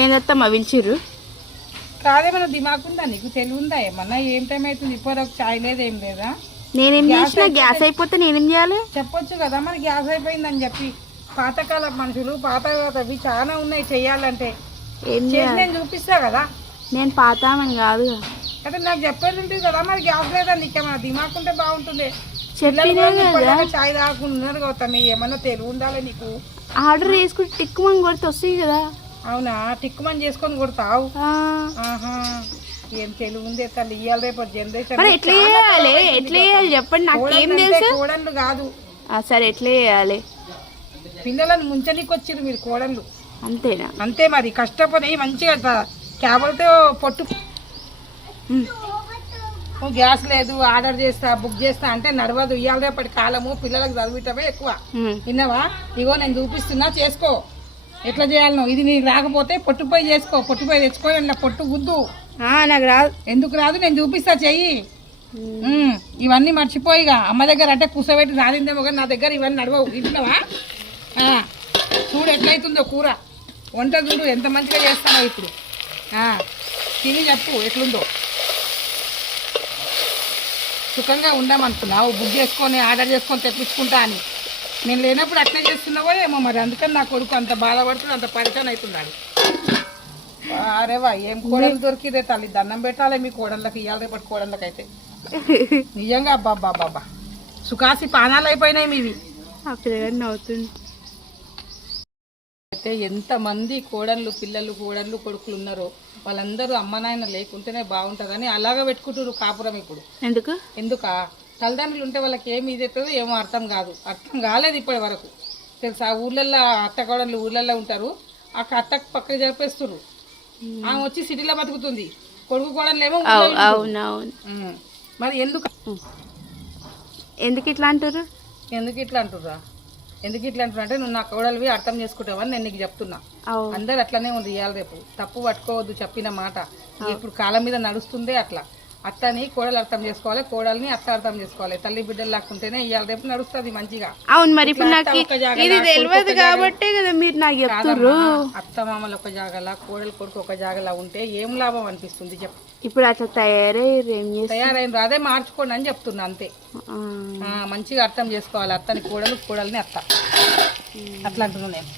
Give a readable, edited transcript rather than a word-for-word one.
ఏందత్తమ్మా పిలిచిర్రు? కాదేమన్నా దిమాకుందా నీకు? తెలివి ఉందా ఏమన్నా? ఏం టైం అవుతుంది ఇప్పుడు చాయ్ లేదు ఏం లేదా? నేనేం చేసినా గ్యాస్ అయిపోతే నేనేం చేయాలి? చెప్పొచ్చు కదా మరి గ్యాస్ అయిపోయిందని చెప్పి. పాతకాల మనుషులు పాతవి చాలా ఉన్నాయి చెయ్యాలంటే. ఏం చేయాలి? నేను చూపిస్తా కదా. నేను పాతామని కాదు అంటే నాకు చెప్పేది ఉంటుంది కదా. మరి గ్యాస్ లేదా నీకేమన్నా దిమాకుంటే బాగుంటుంది. చెప్పినా చాయ్ తాగకుండా ఉన్నారు కదా. ఏమన్నా తెలివి ఉండాలి నీకు. ఆర్డర్ చేసుకుంటే టిక్కుమని కొడితే వస్తాయి కదా. అవునా? టిక్కుమని చేసుకొని కొడతావు? ఆహా, ఏం తెలివి ఉంది తల్లి. ఇవాళ రేపు జనరేషన్ ఎట్లా చేయాలి చెప్పండి, నాకేం తెలుసు. కోడళ్ళు కాదు. సరే ఎట్లా చేయాలి? పిల్లలను ముంచనీకి వచ్చిర్రు మీరు కోడళ్ళు. అంతేనా? అంతే మరి. కష్టపడి మంచిగా క్యాబులతో పొట్టు. గ్యాస్ లేదు ఆర్డర్ చేస్తా బుక్ చేస్తా అంటే నడవదు. ఇవాళ రేపటి కాలము పిల్లలకు చదివిటమే ఎక్కువ. విన్నావా? ఇగో నేను చూపిస్తున్నా, చేసుకో ఎట్లా చేయాలనో. ఇది నీకు రాకపోతే పొట్టుపోయి చేసుకో. పొట్టుపోయి తెచ్చుకొని నా పొట్టు గుద్దు. నాకు రాదు. ఎందుకు రాదు? నేను చూపిస్తా, చెయ్యి. ఇవన్నీ మర్చిపోయిగా అమ్మ దగ్గర అంటే కూసబెట్టి రాలిందేమో కానీ నా దగ్గర ఇవన్నీ నడవవు. వింటున్నావా? చూడు ఎట్లయితుందో కూర. వంట చూడు ఎంత మంచిగా చేస్తానో ఇప్పుడు. తిని చెప్పు ఎట్లుందో. సుఖంగా ఉందామనుకున్నావు బుక్ చేసుకొని ఆర్డర్ చేసుకొని తెప్పించుకుంటా అని. నేను లేనప్పుడు అట్లే చేస్తున్నావో ఏమో మరి. అందుకని నా కొడుకు అంత బాధపడుతుంది, అంత పరిచయం అవుతున్నాడు. అరేవా ఏం కోడలు దొరికిదే తల్లి. దండం పెట్టాలి మీ కోడళ్ళకి. ఇవాళ రేపటి కోడళ్ళకి అయితే నిజంగా అబ్బాబ్బాబ్బా సుఖాసి పానాలు అయిపోయినాయి మీవి. అవుతుంది. అయితే ఎంతమంది కోడళ్ళు పిల్లలు కోడళ్ళు కొడుకులు ఉన్నారో వాళ్ళందరూ అమ్మ నాయన లేకుంటేనే బాగుంటుందని అలాగా పెట్టుకుంటారు కాపురం. ఇప్పుడు ఎందుకా? తల్లిదండ్రులు ఉంటే వాళ్ళకి ఏమి ఇది అవుతుందో ఏమో అర్థం కాలేదు ఇప్పటి వరకు. తెలుసా? ఊర్లల్లో అత్త కోడళ్ళు ఊర్లల్లో ఉంటారు. ఆ అత్తకు పక్కకు జరిపేస్తారు. ఆమె వచ్చి సిటీలో బతుకుతుంది. కొడుకు కోడళ్ళు ఏమో. అవునవును. మరి ఎందుకు ఇట్లా అంటారు? ఎందుకు ఇట్లా అంటుర్రా? ఎందుకు ఇట్లా అంటున్నా అంటే నువ్వు నా కోడలివి అర్థం చేసుకుంటావని నేను నీకు చెప్తున్నా. అందరు అట్లనే ఉంది. ఇవాళ రేపు తప్పు పట్టుకోవద్దు చెప్పిన మాట. ఇప్పుడు కాలం మీద నడుస్తుందే అట్లా. అత్తని కోడలు అర్థం చేసుకోవాలి, కోడల్ని అత్త అర్థం చేసుకోవాలి. తల్లి బిడ్డలు లాక్కుంటేనే ఇవాళ రేపు నడుస్తుంది మంచిగా. అవును మరి. ఇప్పుడు నాకు ఇది తెలియదు కాబట్టే కదా మీరు నాకు చెప్తుర్రు. అత్త మామలు ఒక జాగలా కోడలు కొడుకు ఒక జాగలా ఉంటే ఏం లాభం అనిపిస్తుంది చెప్పు. ఇప్పుడు అట్లా తయారైన అదే మార్చుకోండి అని చెప్తున్నా అంతే. మంచిగా అర్థం చేసుకోవాలి. అత్తని కోడలు కోడల్ని అత్త అట్లా అంటున్నాను నేను.